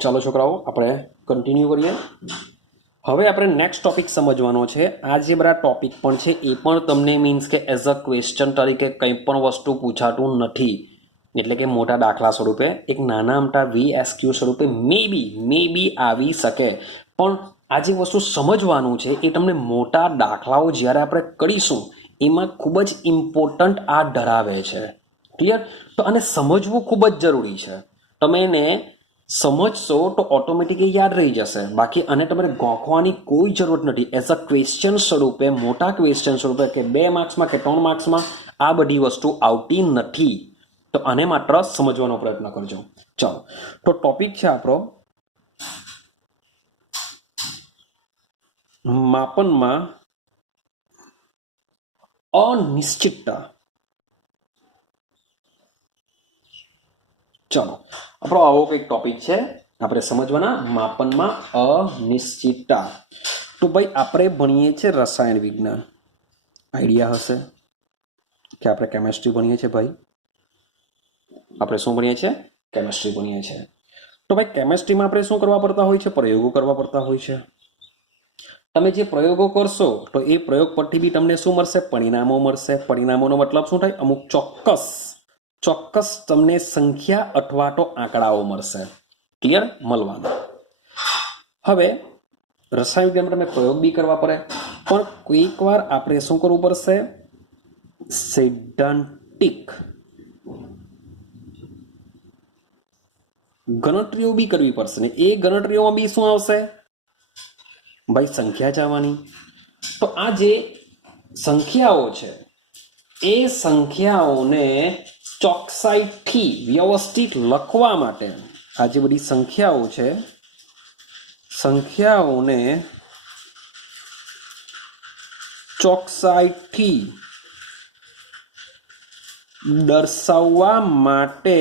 ચાલો છોકરાઓ, આપણે કન્ટિન્યુ કરીએ. હવે આપણે નેક્સ્ટ ટોપિક સમજવાનો છે. આ જે બધા ટોપિક પણ છે એ પણ તમને મીન્સ કે એઝ અ ક્વેશ્ચન તરીકે કંઈ પણ વસ્તુ પૂછાતું નથી. એટલે કે મોટા દાખલા સ્વરૂપે એક નાના અમટા VSQ સ્વરૂપે મે બી આવી શકે. પણ આ જે વસ્તુ સમજવાનું છે એ તમને મોટા દાખલાઓ જ્યારે આપણે કરીશું એમાં ખૂબ જ ઇમ્પોર્ટન્ટ આ ધરાવે છે. ક્લિયર? તો આને સમજવું ખૂબ જ જરૂરી છે. તમે એને સમજશો તો ઓટોમેટિકલી યાદ રહી જશે. બાકી આને તમારે ગોખવાની કોઈ જરૂરત નથી. એઝ અ ક્વેશ્ચન સ્વરૂપે, મોટા ક્વેશ્ચન સ્વરૂપે કે 2 માર્ક્સમાં કે 3 માર્ક્સમાં આ બધી વસ્તુ આવતી નથી. તો આને માત્ર સમજવાનો પ્રયત્ન કરજો. ચાલો, તો ટોપિક છે આપણો માપનમાં અનિશ્ચિતતા. ચાલો, આપણો આવો કંઈક ટોપિક છે આપણે સમજવાના, માપનમાં અનિશ્ચિતતા. તો ભાઈ આપણે ભણીએ છીએ રસાયણ વિજ્ઞાન. આઈડિયા હશે કે આપણે કેમેસ્ટ્રી ભણીએ છીએ. ભાઈ આપણે શું ભણીએ છીએ? કેમેસ્ટ્રી ભણીએ છીએ. તો ભાઈ કેમેસ્ટ્રીમાં આપણે શું કરવા પડતા હોય છે? પ્રયોગો કરવા પડતા હોય છે. તમે જે પ્રયોગો કરશો તો એ પ્રયોગ પરથી બી તમને શું મળશે? પરિણામો મળશે. પરિણામોનો મતલબ શું થાય? અમુક ચોક્કસ તમને સંખ્યા અથવા તો આંકડાઓ મળશે. ક્લિયર? મળવાના. હવે રસાયણ વિજ્ઞાનમાં તમે પ્રયોગ બી કરવા પડે, પણ કોઈક વાર આપણે શું કરવું પડશે? સૈદ્ધાંતિક ગણતરીઓ બી કરવી પડશે. ને એ ગણતરીઓમાં બી શું આવશે? ભાઈ સંખ્યા જ આવવાની. તો આ જે સંખ્યાઓ છે એ સંખ્યાઓને ચોકસાઈથી વ્યવસ્થિત લખવા માટે, આ જે બધી સંખ્યાઓ છે, સંખ્યાઓને ચોકસાઈથી દર્શાવવા માટે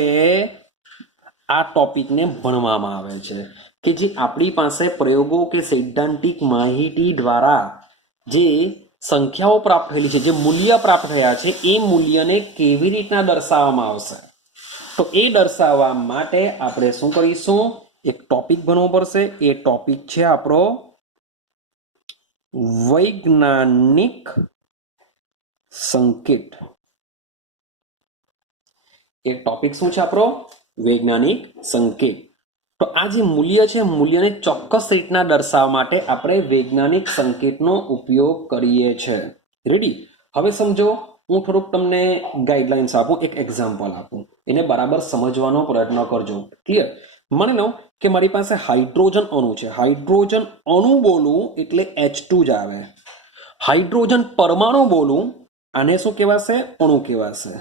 આ ટોપિકને ભણવામાં આવે છે. કે જે આપણી પાસે પ્રયોગો કે સૈદ્ધાંતિક માહિતી દ્વારા જે સંખ્યાઓ પ્રાપ્ત થયેલી છે, જે મૂલ્ય પ્રાપ્ત થયા છે, એ મૂલ્યને કેવી રીતના દર્શાવવામાં આવશે. તો એ દર્શાવવા માટે આપણે શું કરીશું? એક ટોપિક ભણવો પડશે. એ ટોપિક છે આપણો વૈજ્ઞાનિક સંકેત. એ ટોપિક શું છે આપણો? વૈજ્ઞાનિક સંકેત. તો આ જે મૂલ્ય છે, મૂલ્યને ચોક્કસ રીતના દર્શાવવા માટે આપણે વૈજ્ઞાનિક સંકેતનો ઉપયોગ કરીએ છીએ. રેડી? હવે સમજો, હું થોડુંક તમને ગાઈડલાઇન્સ આપું, એક એક્ઝામ્પલ આપું, એને બરાબર સમજવાનો પ્રયત્ન કરજો. ક્લિયર? માની લો કે મારી પાસે હાઇડ્રોજન અણુ છે. હાઇડ્રોજન અણુ બોલું એટલે H2 જ આવે. હાઇડ્રોજન પરમાણુ બોલું, આને શું કહેવાશે? અણુ કહેવાશે.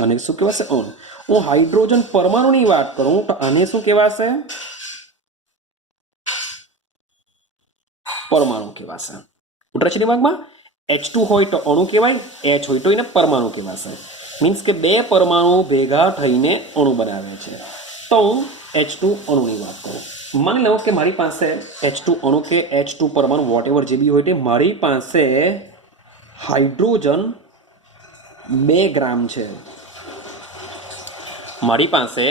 આને શું કહેવાશે? અણુ. હું હાઇડ્રોજન પરમાણુની વાત કરું તો આને શું કહેવાશે? પરમાણુ કહેવાશે. ઉતરે છે દિમાગમાં? H2 હોય તો અણુ કહેવાય, H હોય તો એને પરમાણુ કહેવાશે. મીન્સ કે 2 પરમાણુ ભેગા થઈને અણુ બનાવે છે. તો હું H2 અણુની વાત કરું. માની લો કે મારી પાસે H2 અણુ કે H2 પરમાણુ વોટ એવર જે બી હોય તે, મારી પાસે હાઇડ્રોજન 2 ગ્રામ છે. મારી પાસે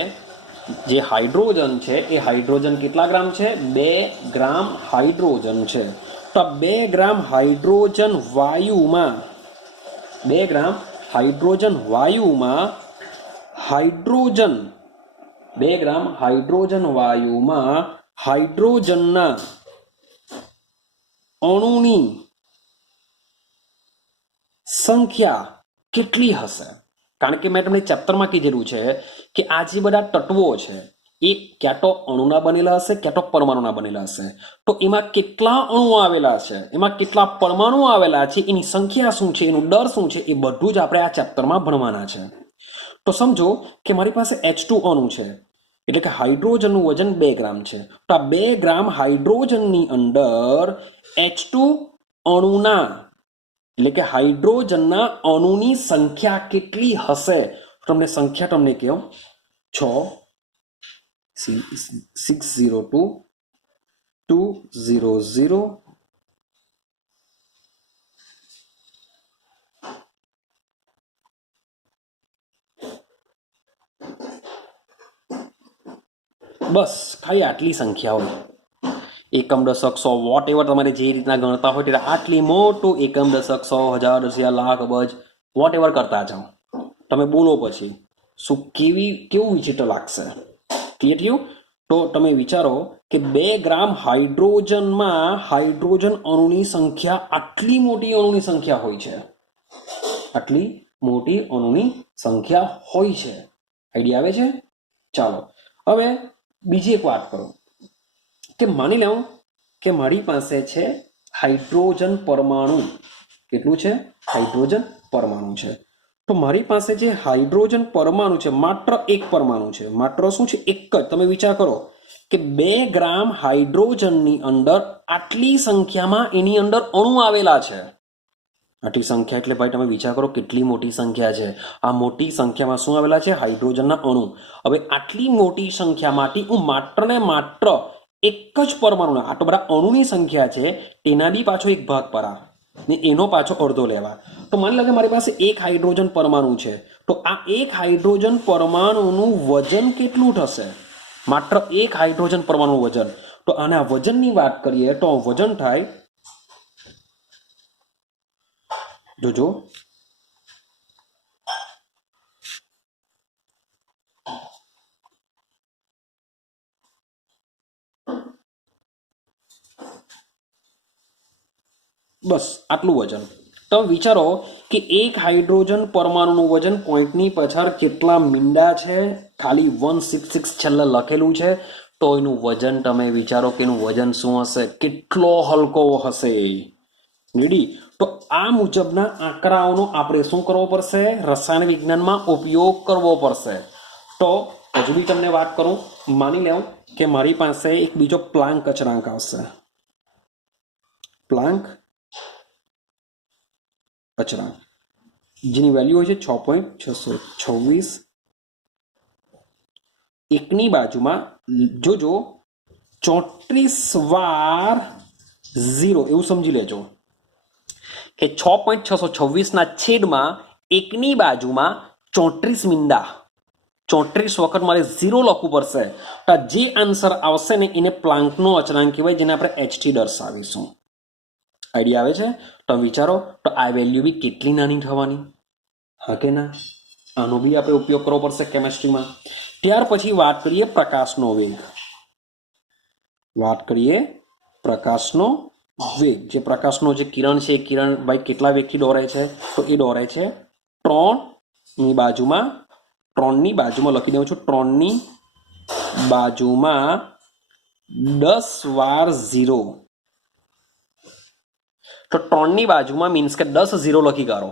જે હાઇડ્રોજન છે એ હાઇડ્રોજન કેટલા ગ્રામ છે? 2 ગ્રામ હાઇડ્રોજન છે. તો 2 ગ્રામ હાઇડ્રોજન વાયુમાં, 2 ગ્રામ હાઇડ્રોજન વાયુમાં હાઇડ્રોજન, 2 ગ્રામ હાઇડ્રોજન વાયુમાં હાઇડ્રોજનના અણુની સંખ્યા કેટલી હશે? કારણ કે મેં તમને ચેપ્ટરમાં કીધેલું છે કે આ જે બધા તત્વો છે એ ક્યાં તો અણુના બનેલા હશે, ક્યાં તો પરમાણુના બનેલા હશે. તો એમાં કેટલા અણુ આવેલા છે, એમાં કેટલા પરમાણુ આવેલા છે, એની સંખ્યા શું છે, એનું દર શું છે, એ બધું જ આપણે આ ચેપ્ટરમાં ભણવાના છે. તો સમજો કે મારી પાસે H2 અણુ છે, એટલે કે હાઇડ્રોજનનું વજન 2 ગ્રામ છે. તો આ 2 ગ્રામ હાઇડ્રોજનની અંદર H2 અણુના, એટલે કે હાઇડ્રોજનના અણુની સંખ્યા કેટલી હશે? તમને સંખ્યા તમને કહો, 602 200 2 બસ ખાલી આટલી સંખ્યા હોય, એકમ દશક સો વોટ એવર તમારે જે રીતના ગણતા હોય ત્યારે આટલી મોટું એકમ દશક સો હજાર દસિયા લાખ અબજ વોટ એવર કરતા જાઓ. તમે બોલો પછી શું કેવું વિચિત્ર લાગશે. ક્લિયર થયું? તો તમે વિચારો કે 2 ગ્રામ હાઇડ્રોજનમાં હાઇડ્રોજન અણુની સંખ્યા આટલી મોટી અણુની સંખ્યા હોય છે, આટલી મોટી અણુની સંખ્યા હોય છે. આઈડિયા આવે છે? ચાલો હવે બીજી એક વાત કરું કે માની લઉં કે મારી પાસે છે હાઇડ્રોજન પરમાણુ. કેટલું છે? હાઇડ્રોજન પરમાણુ છે. તો મારી પાસે જે હાઇડ્રોજન પરમાણુ છે માત્ર એક પરમાણુ છે, માત્ર શું છે? એક જ. તમે વિચાર કરો કે 2 ગ્રામ હાઇડ્રોજનની અંદર આટલી સંખ્યામાં એની અંદર અણુ આવેલા છે. આટલી સંખ્યા એટલે ભાઈ તમે વિચાર કરો કેટલી મોટી સંખ્યા છે. આ મોટી સંખ્યામાં શું આવેલા છે? હાઇડ્રોજનના અણુ. હવે આટલી મોટી સંખ્યામાંથી હું માત્ર ને માત્ર એક જ પરમાણુ, આટલા બધા અણુની સંખ્યા છે એના બી પાછો એક ભાગ પરા ને એનો પાછો અડધો લેવા. તો માની લો કે મારી પાસે એક હાઇડ્રોજન પરમાણુ છે, તો આ એક હાઇડ્રોજન પરમાણુનું વજન કેટલું થશે? માત્ર એક હાઇડ્રોજન પરમાણુ વજન. તો આના વજનની વાત કરીએ તો વજન થાય, જોજો બસ આટલું વજન. તમે વિચારો કે એક હાઇડ્રોજન પરમાણુનું વજન પોઈન્ટની પાછળ કેટલા મીંડા છે, ખાલી 166 છેલ્લે લખેલું છે. તો એનું વજન તમે વિચારો કે એનું વજન શું હશે, કેટલો હલકો હશે. રેડી? તો આ મુજબના આંકડાઓનો આપણે શું કરવો પડશે? રસાયણ વિજ્ઞાનમાં ઉપયોગ કરવો પડશે. તો હજુ બી તમને વાત કરું, માની લઉં કે મારી પાસે એક બીજો પ્લાન્ક અચળાંક આવશે. પ્લાન્ક અચળાંક જેની વેલ્યુ હોય છે 6.626. એકની બાજુમાં જોજો 34 વાર 0 એવું સમજી લેજો કે 6.626 ના છેદમાં એકની બાજુમાં 34 મીંડા, 34 વખત મારે 0 લખવું પડશે. તો જે આન્સર આવશે ને એને પ્લાન્કનો અચળાંક કહેવાય, જેને આપણે h થી દર્શાવીશું. આઈડિયા આવે છે? તો વિચારો તો આ વેલ્યુ બી કેટલી નાની થવાની, હા કે ના? આનો બી આપણે ઉપયોગ કરવો પડશે કેમેસ્ટ્રીમાં. ત્યાર પછી વાત કરીએ પ્રકાશનો વેગ. વાત કરીએ પ્રકાશનો વેગ. જે પ્રકાશનો જે કિરણ છે એ કિરણ ભાઈ કેટલા વેગથી દોરે છે? તો એ દોરે છે 3ની બાજુમાં, 3ની બાજુમાં લખી દઉં છું, 3ની બાજુમાં 10 વાર 0. તો 3ની બાજુમાં મીન્સ કે 10 0 લખી કાઢો.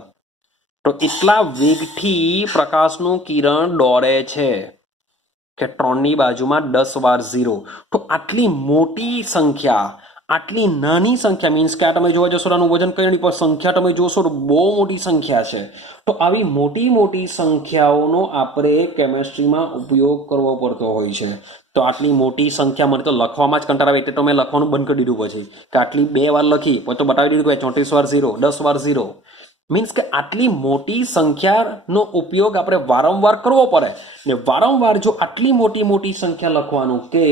તો એટલા વેગથી પ્રકાશનું કિરણ દોરે છે કે 3ની બાજુમાં 10 વાર 0. તો આટલી મોટી સંખ્યા, આટલી નાની સંખ્યા મીન્સ કે આ તમે જોવા જશો આનું વજન કઈ નહીં, પણ સંખ્યા તમે જોશો તો બહુ મોટી સંખ્યા છે. તો આવી મોટી મોટી સંખ્યાઓનો આપણે કેમેસ્ટ્રીમાં ઉપયોગ કરવો પડતો હોય છે. તો આટલી મોટી સંખ્યા મને તો લખવામાં જ કંટાળો આવે એટલે તો મેં લખવાનું બંધ કરી દીધું. પછી કે આટલી 2 વાર લખી પછી તો બતાવી દીધું કે 34 વાર 0, 10 વાર 0. મીન્સ કે આટલી મોટી સંખ્યાનો ઉપયોગ આપણે વારંવાર કરવો પડે ને વારંવાર જો આટલી મોટી મોટી સંખ્યા લખવાનું કે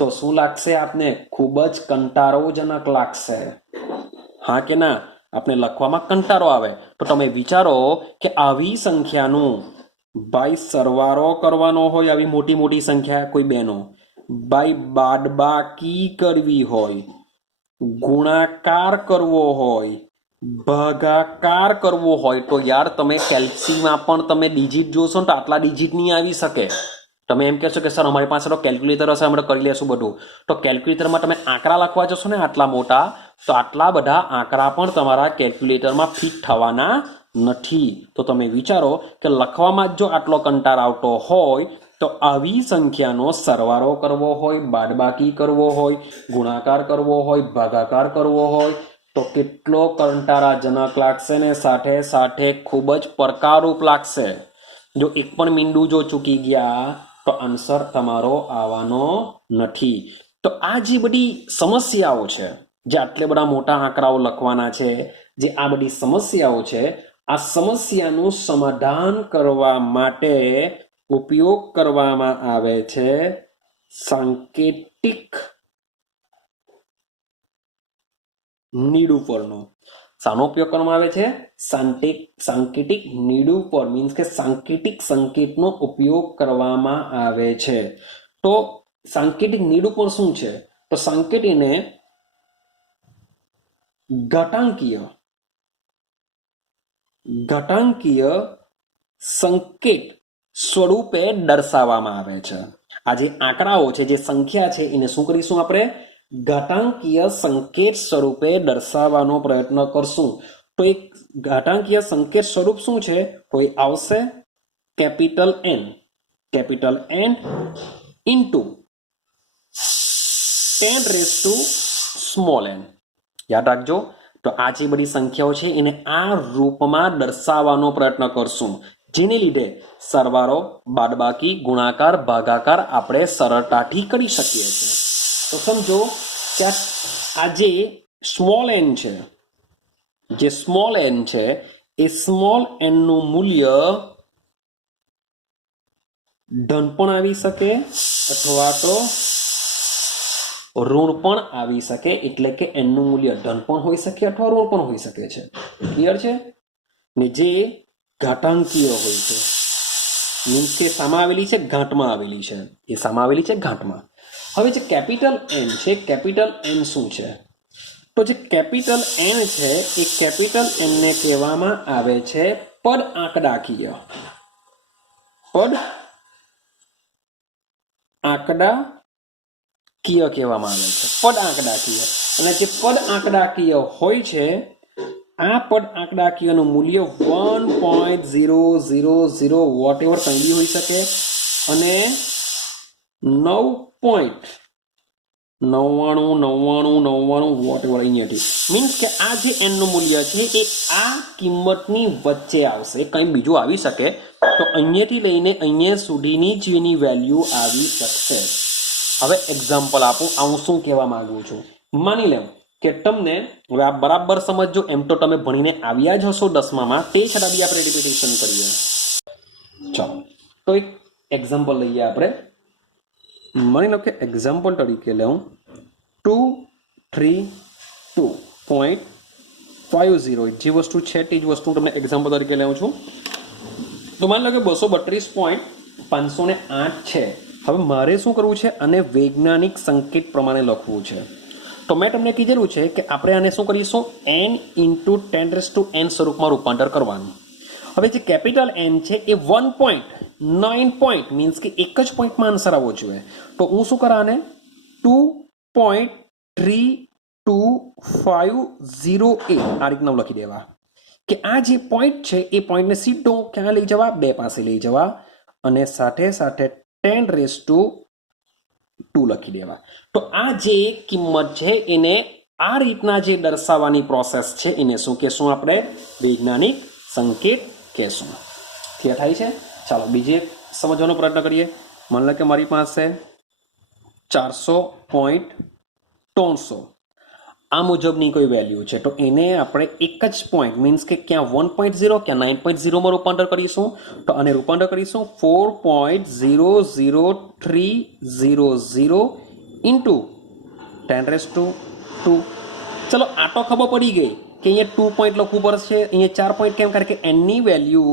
તો શું લાગશે આપને? ખૂબ જ કંટાળોજનક લાગશે, હા કે ના? આપણે લખવામાં કંટાળો આવે. તો તમે વિચારો કે આવી સંખ્યાનું ભાઈ સરવાળો કરવાનો હોય, આવી મોટી મોટી સંખ્યા કોઈ બેનો ભાઈ બાદબાકી કરવી હોય, ગુણાકાર કરવો હોય, ભાગાકાર કરવો હોય, તો યાર તમે કેલ્સીમાં પણ તમે ડિજિટ જોશો ને તો આટલા ડિજિટ નહીં આવી શકે. તમે એમ કહેશો કે સર અમારી પાસે તો કેલ્ક્યુલેટર હશે, અમે કરી લેશું બધું. તો કેલ્ક્યુલેટરમાં તમે આંકડા લખવા જશો ને આટલા મોટા, તો આટલા બધા આંકડા પણ તમારા કેલ્ક્યુલેટરમાં ફિટ થવાના નથી. તો તમે વિચારો કે લખવામાં જ જો આટલો કંટાળ આવતો હોય તો આવી સંખ્યાનો સરવાળો કરવો હોય, બાદબાકી કરવો હોય, ગુણાકાર કરવો હોય, ભાગાકાર કરવો હોય તો કેટલો કંટાળાજનક લાગશે ને સાથે સાથે ખૂબ જ પડકારરૂપ લાગશે. જો એક પણ મીંડું જો ચૂકી ગયા તો આન્સર તમારો આવવાનો નથી. તો આ જે બધી સમસ્યાઓ છે, જે આટલે બધા મોટા આંકડાઓ લખવાના છે, જે આ બધી સમસ્યાઓ છે, આ સમસ્યાનું સમાધાન કરવા માટે ઉપયોગ કરવામાં આવે છે सांकेतिक निरूपणનો શાનો ઉપયોગ કરવામાં આવે છે? सांकेतिक નિરૂપણ મીન્સ કે सांकेतिक સંકેતનો ઉપયોગ કરવામાં આવે છે. તો सांकेतिक નિરૂપણ શું છે? તો सांकेतिकને ઘાતાંકીય સંકેત સ્વરૂપે દર્શાવવામાં આવે છે. આ જે આંકડાઓ છે, જે સંખ્યા છે, એને શું કરીશું આપણે? ઘાતાંકીય સંકેત સ્વરૂપે દર્શાવવાનો પ્રયત્ન કરશું. તો એક ઘાતાંકીય સંકેત સ્વરૂપ શું છે? તો એ આવશે કેપિટલ N ઇન્ટુ 10⁻⁻n. યાદ રાખજો. તો આ જે બધી સંખ્યાઓ છે એને આ રૂપમાં દર્શાવવાનો પ્રયત્ન કરશું, જેને લીધે સરવાળો, બાદબાકી, ગુણાકાર, ભાગાકાર આપણે સરળતાથી કરી શકીએ છીએ. તો સમજો કે આ જે સ્મોલ n છે, એ સ્મોલ n નું મૂલ્ય ધન પણ આવી શકે અથવા તો ઋણ પણ આવી શકે. એટલે કે n નું મૂલ્ય ધન પણ હોઈ શકે અથવા ઋણ પણ હોઈ શકે છે. ક્લિયર છે ને? જે ઘાતાંકીય હોય છે મીન્સ કે સામા આવેલી છે, ઘાટમાં આવેલી છે. એ સામા આવેલી છે ઘાટમાં. હવે જે કેપિટલ N છે, કેપિટલ N શું છે? તો જે કેપિટલ N છે એ કેપિટલ N ને કહેવામાં આવે છે પદ આંકડાકીય. કહેવામાં આવે છે પદ આંકડાકીય. અને જે પદ આંકડાકીય હોય છે, આ પદ આંકડાકીયનું મૂલ્ય 1.000 વોટેવર કંઈ બી હોઈ શકે અને 9.9999 વોટેવર અહીંયાથી. મીન્સ કે આ જે n નું મૂલ્ય છે એ આ કિંમતની વચ્ચે આવશે, કંઈ બીજું આવી શકે. તો અહીંયાથી લઈને અહીંયા સુધીની જ એની વેલ્યુ આવી શકશે. હવે એક્ઝામ્પલ આપું, હું શું કહેવા માંગુ છું. માની લો કે તમને, હવે આ બરાબર સમજજો, એમ તો તમે ભણીને આવ્યા જ હશો 10મામાં, તે છતાં બી આપણે રિપીટેશન કરીએ. ચાલો, તો એક એક્ઝામ્પલ લઈએ આપણે. માની લો કે એક્ઝામ્પલ તરીકે લઉં 232.50. જે વસ્તુ છે તે જ વસ્તુ તમને એક્ઝામ્પલ તરીકે લઉં છું. તો માની લો કે 232.508 છે. હવે મારે શું કરવું છે? અને વૈજ્ઞાનિક સંકેત પ્રમાણે લખવું છે. તો મેં તમને કીધેલું છે કે આપણે આને શું કરીશું? n ઇન્ટુ 10⁻n સ્વરૂપમાં રૂપાંતર કરવાનું. હવે જે કેપિટલ N છે એ 1.9 પોઈન્ટ મીન્સ કે એક જ પોઈન્ટમાં આન્સર આવવો જોઈએ. તો હું શું કરા આને 2.32508 આ રીતના લખી દેવા કે આ જે પોઈન્ટ છે એ પોઈન્ટને સીધો ક્યાં લઈ જવા? 2 પાસે લઈ જવા અને સાથે સાથે 10⁻2 લખી દેવા. તો આ જે કિંમત છે એને આ રીતના જે દર્શાવવાની પ્રોસેસ છે એને શું કહેશું? આપણે વૈજ્ઞાનિક સંકેત કહેશું. ક્લિયર થાય છે? ચાલો બીજે સમજવાનો પ્રયત્ન કરીએ. માની લો કે મારી પાસે 400.300 આ મુજબની કોઈ વેલ્યુ છે. તો એને આપણે એક જ પોઈન્ટ મીન્સ કે ક્યાં 1.0 ક્યાં 9.0માં રૂપાંતર કરીશું. તો આને રૂપાંતર કરીશું 4.00300 ઇન્ટુ 10⁻². ચલો આ તો ખબર પડી ગઈ કે અહીંયા 2 પોઈન્ટ લખવું પડશે, અહીંયા 4 પોઈન્ટ કેમ? કારણ કે એનની વેલ્યુ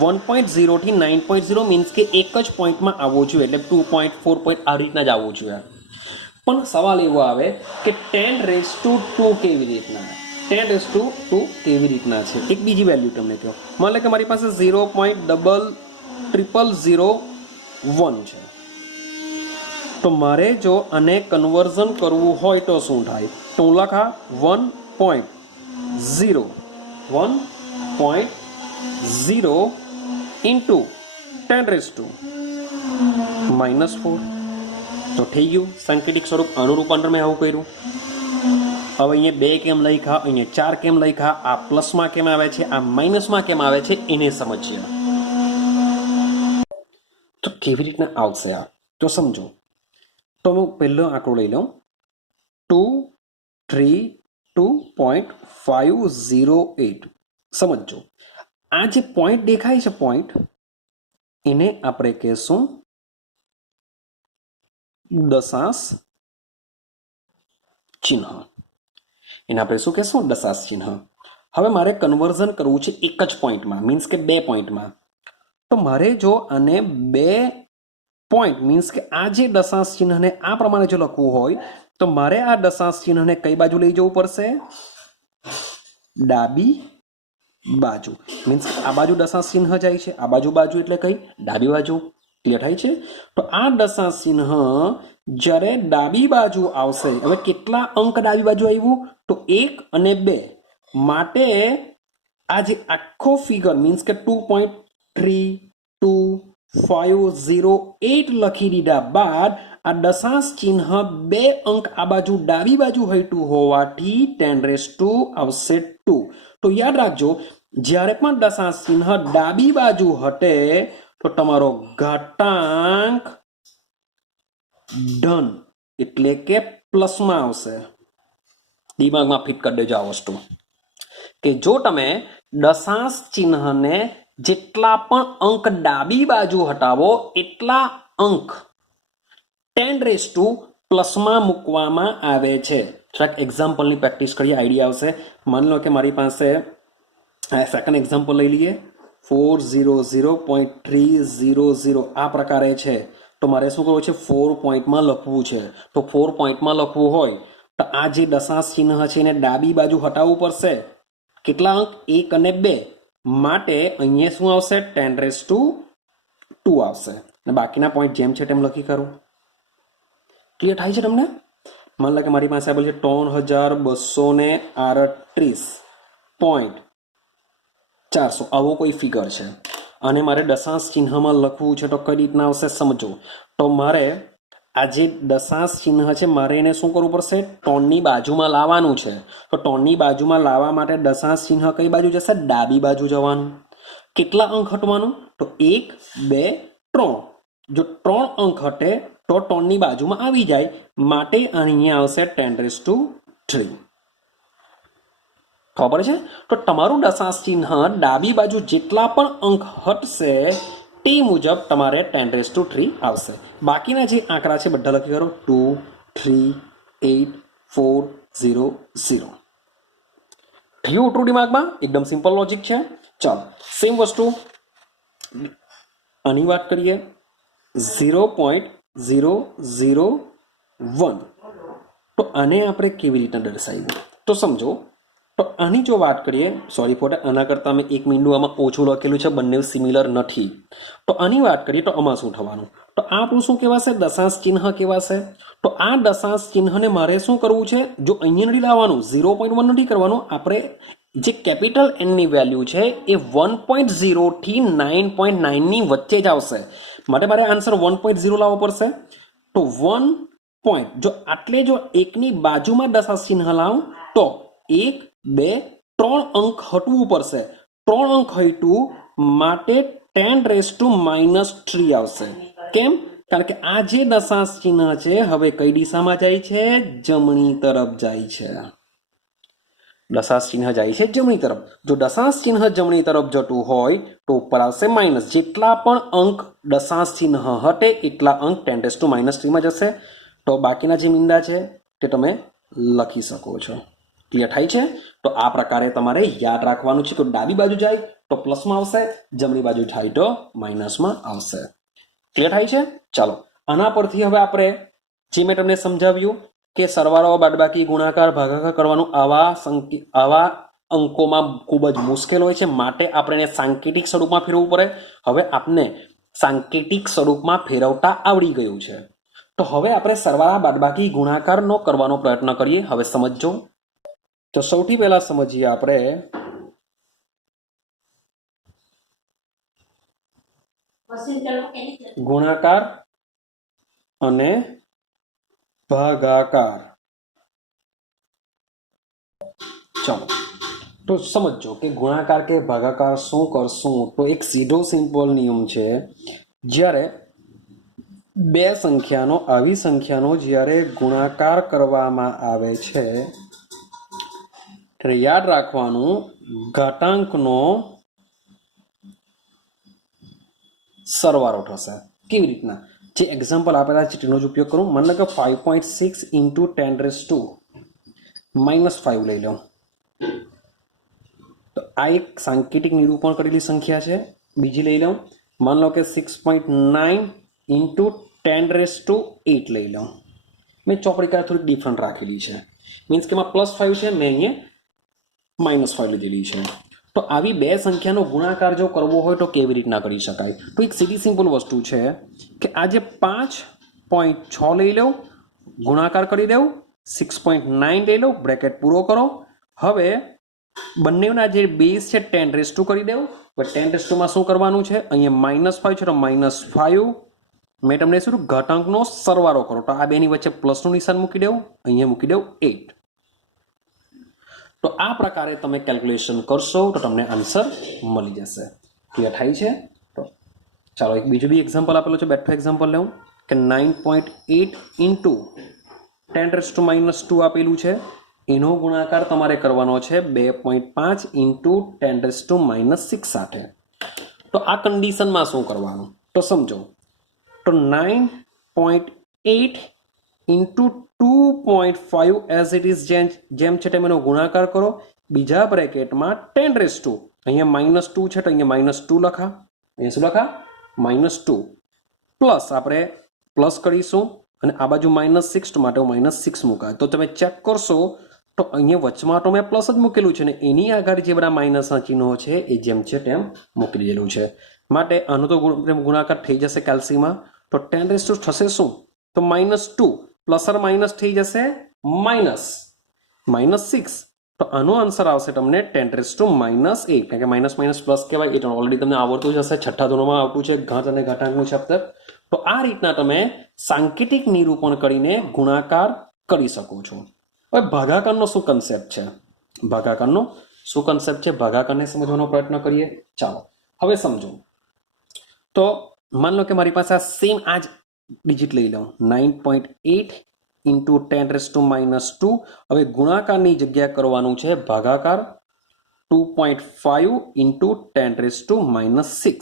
1.0 થી 9.0 મીન્સ કે એક જ પોઈન્ટમાં આવવું જોઈએ, એટલે 2 પોઈન્ટ 4 પોઈન્ટ આ રીતના જ આવવું જોઈએ. પણ સવાલ એવો આવે કે 10⁻² કેવી રીતના? 10⁻² કેવી રીતના છે? એક બીજી વેલ્યુ તમને કહો. માની લો કે મારી પાસે 0.0001 છે. તો મારે જો આને કન્વર્ઝન કરવું હોય તો શું થાય? તો હું લખા 1.0 ઇન્ટુ 10⁻⁻4 તો થઈ ગયું સાંકેતિક સ્વરૂપ. આનું રૂપાંતર મેં આવું કર્યું. હવે અહીંયા 2 કેમ લખ્યા, અહીંયા 4 કેમ લખ્યા, આ પ્લસમાં કેમ આવે છે, આ માઇનસમાં કેમ આવે છે, એને સમજીએ. તો કેવી રીતના આવશે આ? તો સમજો. તો હું પહેલો આંકડો લઈ લઉં 232.508. સમજો, આ જે પોઈન્ટ દેખાય છે, પોઈન્ટ એને આપણે કહેશું દશાંશ ચિહ્ન, એને આપણે શું કહેશું? દશાંશ ચિહ્ન. હવે મારે કન્વર્ઝન કરવું છે એક જ પોઈન્ટમાં, મીન્સ કે 2 પોઈન્ટમાં. તો મારે જો આને 2 પોઈન્ટ મીન્સ કે આ જે દશાંશ ચિહ્નને આ પ્રમાણે જો લખવું હોય તો મારે આ દશાંશ ચિહ્નને કઈ બાજુ લઈ જવું પડશે? ડાબી બાજુ. મીન્સ કે આ બાજુ દશાંશ ચિહ્ન જાય છે, આ બાજુ બાજુ એટલે કઈ? ડાબી બાજુ. ક્લિયર થાય છે? તો આ દશાંશ ચિહ્ન જ્યારે ડાબી બાજુ આવશે, હવે કેટલા અંક ડાબી બાજુ આવ્યું? તો 1 અને 2. માટે આ જે આખો ફિગર મીન્સ કે 2.3250 લખી દીધા બાદ આ દશાંશ ચિહ્ન 2 અંક આ બાજુ ડાબી બાજુ હટ્યું હોવાથી 10 આવશે 2. તો યાદ રાખજો, જ્યારે પણ દશાંશ ચિહ્ન ડાબી બાજુ હટે તો તમારો ઘાતાંક ધન એટલે કે પ્લસમાં આવશે. દિમાગમાં ફિટ કરી દેજો આ વસ્તુ કે જો તમે દશાંશ ચિહ્નને જેટલા પણ અંક ડાબી બાજુ હટાવો એટલા અંક 10 પ્લસમાં મૂકવામાં આવે છે. થોડાક એક્ઝામ્પલની પ્રેક્ટિસ કરીએ, આઈડિયા આવશે. માની લો કે મારી પાસે સેકન્ડ એક્ઝામ્પલ લઈ લઈએ. 400.300 આ પ્રકારે છે. તો મારે શું કરવું છે? 4 પોઈન્ટમાં લખવું છે. તો 4 પોઈન્ટમાં લખવું હોય તો આ જે દશાંશ ચિહ્ન છે એને ડાબી બાજુ હટાવવું પડશે. કેટલા અંક? 1 અને 2. માટે અહીંયા શું આવશે? 10 આવશે. અને બાકીના પોઈન્ટ જેમ છે તેમ લખી કરું. ક્લિયર થાય છે તમને? માની લો કે મારી પાસે આપેલ છે 3238.400 આવો કોઈ ફિગર છે અને મારે દશાંશ ચિહ્નમાં લખવું છે તો કઈ રીતના આવશે સમજો. તો મારે આ જે દશાંશ ચિહ્ન છે મારે એને શું કરવું પડશે? ટોનની બાજુમાં લાવવાનું છે. તો ટોનની બાજુમાં લાવવા માટે દશાંશ ચિહ્ન કઈ બાજુ જશે? ડાબી બાજુ જવાનું. કેટલા અંક હટવાનું? તો 1 2 3. જો 3 અંક હટે તો ટોનની બાજુમાં આવી જાય, માટે અહીંયા આવશે 10 ખબર છે? તો તમારું દશાંશ ચિહ્ન ડાબી બાજુ જેટલા પણ અંક હટશે તે મુજબ તમારે 10 આવશે. બાકીના જે આંકડા છે બધા લખી કરો. 2 3 8 4 0 0. થયું ઉતરું દિમાગમાં? એકદમ સિમ્પલ લોજિક છે. ચાલો સેમ વસ્તુ આની વાત કરીએ. 0.001. તો આને આપણે કેવી રીતના દર્શાવ્યું તો સમજો. તો આની જો વાત કરીએ, સોરી ફોર આના કરતાં મેં 1 મીંડું આમાં ઓછું લખેલું છે, બંને સિમિલર નથી. તો આની વાત કરીએ તો આમાં શું થવાનું? તો આ આપણું શું કહેવાશે? દશાંશ ચિહ્ન કહેવાશે. તો આ દશાંશ ચિહ્નને મારે શું કરવું છે? જો અહીંયા નથી લાવવાનું, 0.1 નથી કરવાનું, આપણે જે કેપિટલ એનની વેલ્યુ છે એ 1.0 થી 9.9 ની વચ્ચે જ આવશે. માટે મારે આન્સર 1.0 લાવવો પડશે. તો 1 પોઈન્ટ જો આટલે જો 1 ની બાજુમાં દશાંશ ચિહ્ન લાવ તો 1 2 3 અંક હટવું પડશે. 3 અંક હટ્યું માટે 10 આવશે. કેમ? કારણ કે આ જે દશાંશ ચિહ્ન છે હવે કઈ દિશામાં જાય છે? જમણી તરફ જાય છે. દશાંશ ચિહ્ન જાય છે જમણી તરફ. જો દશાંશ ચિહ્ન જમણી તરફ જતું હોય તો ઉપર આવશે માઇનસ. જેટલા પણ અંક દશાંશ ચિહ્ન હટે એટલા અંક 10 માં જશે. તો બાકીના જે મીંડા છે તે તમે લખી શકો છો. ક્લિયર થાય છે? તો આ પ્રકારે તમારે યાદ રાખવાનું છે કે ડાબી બાજુ જાય તો પ્લસમાં આવશે, જમણી બાજુ જાય તો માઇનસમાં આવશે. ક્લિયર થાય છે? ચાલો આના પરથી હવે આપણે જે મેં તમને સમજાવ્યું કે સરવાળો બાદબાકી ગુણાકાર ભાગાકાર કરવાનું આવા અંકોમાં ખૂબ જ મુશ્કેલ હોય છે, માટે આપણે એને સાંકેતિક સ્વરૂપમાં ફેરવવું પડે. હવે આપને સાંકેતિક સ્વરૂપમાં ફેરવતા આવડી ગયું છે. તો હવે આપણે સરવાળા બાદબાકી ગુણાકારનો કરવાનો પ્રયત્ન કરીએ. હવે સમજો. તો સૌથી પહેલા સમજીએ આપણે ગુણાકાર અને ભાગાકાર. ચાલો તો સમજો કે ગુણાકાર કે ભાગાકાર શું કરશું. તો એક સીધો સિમ્પલ નિયમ છે. જ્યારે બે સંખ્યાનો આવી સંખ્યાનો જ્યારે ગુણાકાર કરવામાં આવે છે ત્યારે યાદ રાખવાનું ઘાતાંકનો સરવાળો થશે. કેવી રીતના? જે એક્ઝામ્પલ આપેલા છે તેનો જ ઉપયોગ કરું. માની લો કે 5.6 ઇન્ટુ 10⁻⁻5 લઈ લઉં. તો આ એક સાંકેતિક નિરૂપણ કરેલી સંખ્યા છે. બીજી લઈ લઉં, માની લો કે 6.9 ઇન્ટુ 10⁻8 લઈ લઉં. મેં ચોપડીકાર થોડીક ડિફરન્ટ રાખેલી છે, મીન્સ કે એમાં +5 છે, મેં અહીંયા -5 લીધેલી છે. તો આવી બે સંખ્યાનો ગુણાકાર જો કરવો હોય તો કેવી રીતના કરી શકાય? તો એક સીધી સિમ્પલ વસ્તુ છે કે આજે 5.6 લઈ લઉં, ગુણાકાર કરી દઉં, 6.9 લઈ લઉં, બ્રેકેટ પૂરો કરો. હવે બંનેના જે બેઝ છે 10⁻2 કરી દેવું. હવે 10⁻2 માં શું કરવાનું છે? અહીંયા -5 છે તો -5. મેં તમને શું ઘાતાંકનો સરવાળો કરો, તો આ બેની વચ્ચે પ્લસનું નિશાન મૂકી દેવું, અહીંયા મૂકી દેવું 8. તો આ પ્રકારે તમે કેલ્ક્યુલેશન કરશો તો તમને આન્સર મળી જશે. ક્લિયર થાય છે? તો ચાલો એક બીજું બી એક્ઝામ્પલ આપેલું છે, બેઠું એક્ઝામ્પલ લેવું કે 9.8 ઇન્ટુ 10⁻² આપેલું છે, એનો ગુણાકાર તમારે કરવાનો છે 2.5 ઇન્ટુ 10⁻6 સાથે. તો આ કન્ડિશનમાં શું કરવાનું તો સમજો. તો 9.8 ઇન્ટુ 2.5 એઝ ઇટ ઇઝ જેમ છે તેમ એનો ગુણાકાર કરો. બીજા બ્રેકેટમાં 10⁻², અહીંયા -2 છે તો અહીંયા -2 લખા, અહીંયા શું લખા? -2 પ્લસ આપણે પ્લસ કરીશું અને આ બાજુ -6 માટે -6 મુકાય. તો તમે ચેક કરશો તો અહીંયા વચમાં તો મેં પ્લસ જ મૂકેલું છે ને એની આગળ જે બધા માઇનસના ચિહ્નો છે એ જેમ છે તેમ મૂકી દીધેલું છે. માટે આનો તો ગુણાકાર થઈ જશે કેલ્સીમાં. તો 10⁻² થશે શું? તો -2 પ્લસ ઓર માઇનસ થઈ જશે -6. તો આનો આન્સર આવશે તમને 10⁻⁻8, કારણ કે માઇનસ માઇનસ પ્લસ કહેવાય, એ ઓલરેડી તમને આવડતું જ હશે, છઠ્ઠા ધોરણમાં આવતું છે ઘાત અને ઘાતાંકનું ચેપ્ટર. તો આ રીતના તમે સાંકેતિક નિરૂપણ કરીને ગુણાકાર કરી શકો છો. હવે ભાગાકારનો શું કન્સેપ્ટ છે? ભાગાકારનો શું કન્સેપ્ટ છે? ભાગાકારને સમજવાનો પ્રયત્ન કરીએ. ચાલો હવે સમજો. તો માન લો કે મારી પાસે આ સેમ આ જ ડિજિટ લઈ લઉં, 9.8 ઇન્ટુ 10⁻². હવે ગુણાકારની જગ્યા કરવાનું છે ભાગાકાર, 2.5 ઇન્ટુ 10⁻6.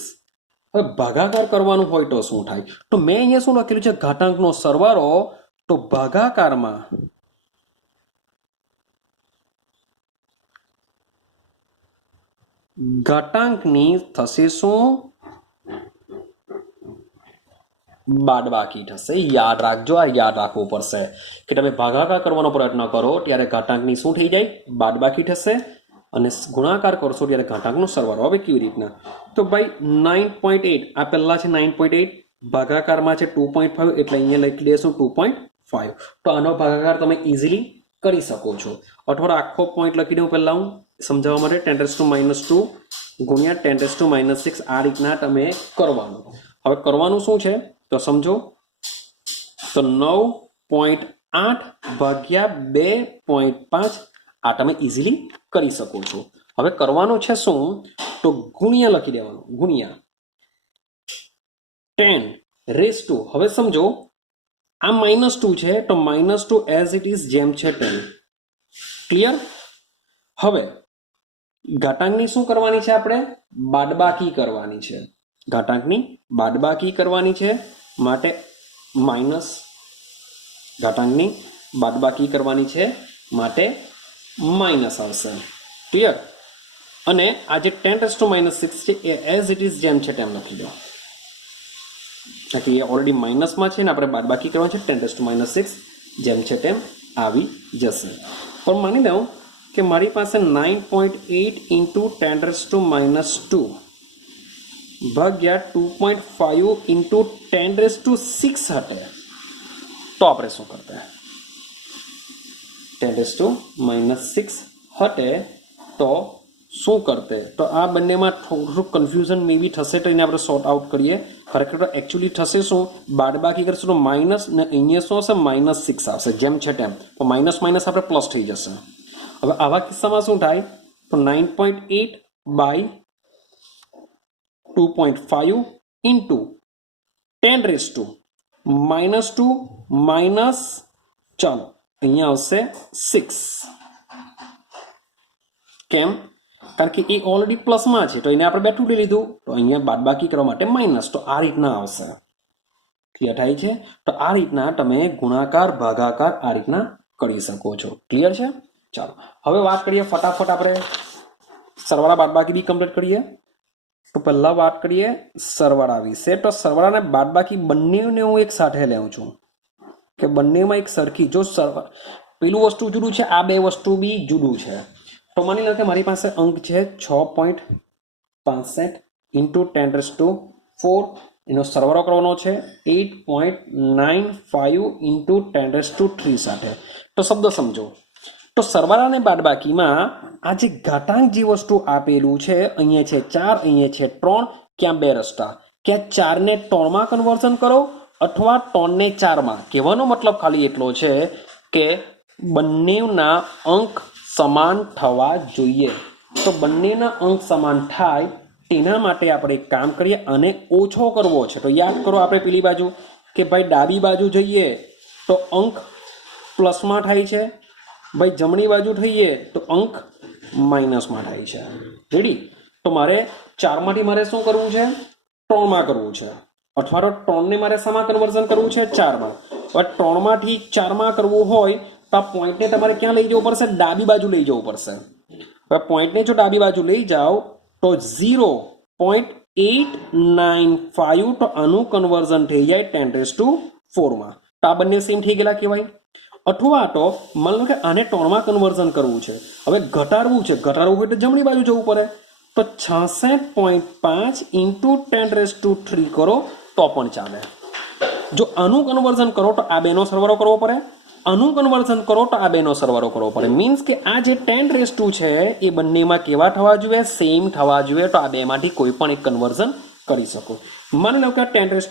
હવે ભાગાકાર કરવાનું હોય તો શું થાય? તો મેં અહીંયા શું લખેલું છે? ઘાતાંકનો સરવાળો. તો ભાગાકારમાં ઘાતાંકની થશે શું? બાદબાકી થશે. યાદ રાખજો, આ યાદ રાખવું પડશે કે તમે ભાગાકાર કરવાનો પ્રયત્ન કરો ત્યારે ઘાતાંકની શું થઈ જાય? બાદબાકી થશે, અને ગુણાકાર કરશો ત્યારે ઘાતાંકનો સરવાળો. હવે કેવી રીતના? તો ભાઈ 9.8 આ પહેલા છે 9.8, ભાગાકારમાં છે 2.5 એટલે અહીંયા લખી દઈશું 2.5. તો આનો ભાગાકાર તમે ઇઝીલી કરી શકો છો. અથવા આખો પોઈન્ટ લખી દઉં પહેલા હું સમજાવવા માટે, 10⁻² ગુણ્યા 10⁻6. આ રીતના તમે કરવાનું. હવે કરવાનું શું છે તો સમજો. તો 9.8 ભાગ્યા 2.5 આ તમે ઇઝીલી કરી શકો છો. હવે કરવાનું છે શું? તો ગુણ્યા લખી દેવાનું, ગુણ્યા 10⁻². હવે સમજો આ -2 છે તો -2 એઝ ઇટ ઇઝ જેમ છે તેમ. ક્લિયર? હવે ઘાતાંકની શું કરવાની છે? આપણે બાદબાકી કરવાની છે. ઘાતાંકની બાદબાકી કરવાની છે માટે માઇનસ, ઘાતાંકની બાદબાકી કરવાની છે માટે માઇનસ આવશે. ક્લિયર? અને આ જે 10⁻6 છે એ એઝ ઇટ ઇઝ જેમ છે તેમ લખી દો, કારણ કે એ ઓલરેડી માઇનસમાં છે ને આપણે બાદબાકી કરવાની છે. 10⁻6 જેમ છે તેમ આવી જશે. પણ માની દઉં કે મારી પાસે 9.8 ઇન્ટુ 10⁻² ભાગ્યા 2.5 ઇન્ટુ 10⁻6 હટે. તો આપણે શું કરતા? 10⁻6 હટે તો શું કરતે? તો આ બંનેમાં થોડું કન્ફ્યુઝન મે બી થશે, તો એને આપણે સોર્ટ આઉટ કરીએ. ખરેખર તો એકચ્યુઅલી થશે શું? બાદબાકી કરશું તો માઇનસ, ને અહીંયા શું હશે? -6 આવશે જેમ છે તેમ. તો માઇનસ માઇનસ આપણે પ્લસ થઈ જશે. હવે આવા કિસ્સામાં શું થાય? તો 9.8 બાય 2.5 ઇન્ટુ 10⁻² -2 માઇનસ, ચાલો અહીંયા આવશે 6. કેમ? કારણ કે એ ઓલરેડી પ્લસમાં છે તો એને આપણે બેઠું લઈ લીધું, તો અહીંયા બાદબાકી કરવા માટે માઇનસ. તો આ રીતના આવશે. ક્લિયર થાય છે? તો આ રીતના તમે ગુણાકાર ભાગાકાર આ રીતના કરી શકો છો. ક્લિયર છે? ચાલો હવે વાત કરીએ ફટાફટ આપણે સરવાળા બાદબાકી બી કમ્પ્લીટ કરીએ. તો પહેલા વાત કરીએ સરવાળા વિશે. તો સરવાળા અને બાદબાકી બંનેને હું એક સાથે લઉં છું કે બંનેમાં એક સરખી જો પેલું વસ્તુ જુદું છે, આ બે વસ્તુ બી જુદું છે. તો માની લો કે મારી પાસે અંક છે 6.65 ઇન્ટુ 10⁴, એનો સરવાળો કરવાનો છે 8.95 ઇન્ટુ 10⁵ સાથે. તો શબ્દ સમજો. તો સરવાળા અને બાદબાકીમાં આ જે ઘાતાંક જે વસ્તુ આપેલું છે, અહીંયા છે 4, અહીંયા છે 3, ક્યાં બે રસ્તા, ક્યાં 4 ને 3 માં કન્વર્ઝન કરો અથવા 3 ને 4 માં. કહેવાનો મતલબ ખાલી એટલો છે કે બંનેના અંક સમાન થવા જોઈએ. તો બંનેના અંક સમાન થાય તેના માટે આપણે એક કામ કરીએ, અને ઓછો કરવો છે. તો યાદ કરો આપણે પેલી બાજુ કે ભાઈ ડાબી બાજુ જઈએ તો અંક પ્લસમાં થાય છે, ભાઈ જમણી બાજુ થઈએ તો અંક માઇનસમાં થાય છે. રેડી? તો મારે 4 માંથી મારે શું કરવું છે? 3 માં કરવું છે, અથવા તો 3 ને મારે શામાં કન્વર્ઝન કરવું છે? 4 માં. હવે 3 માંથી 4 માં કરવું હોય તો આ પોઈન્ટને તમારે ક્યાં લઈ જવું પડશે? ડાબી બાજુ લઈ જવું પડશે. હવે પોઈન્ટને જો ડાબી બાજુ લઈ જાઓ તો 0.895, તો આનું કન્વર્ઝન થઈ જાય 10⁴ માં. તો આ બંને સેમ થઈ ગયેલા કહેવાય. અથવા તો માની લો કે આને 3 માં કન્વર્ઝન કરવું છે, હવે ઘટાડવું છે, ઘટાડવું હોય તો જમણી બાજુ જવું પડે. તો 66.5 ઇન્ટુ 10⁵ કરો તો પણ ચાલે. જો આનું કન્વર્ઝન કરો તો આ બેનો સરવાળો કરવો પડે, આનું કન્વર્ઝન કરો તો આ બેનો સરવાળો કરવો પડે. મીન્સ કે આ જે 10⁵ છે એ બંનેમાં કેવા થવા જોઈએ? સેમ થવા જોઈએ. તો આ બેમાંથી કોઈ પણ એક કન્વર્ઝન કરી શકો. માની લો કે 10⁵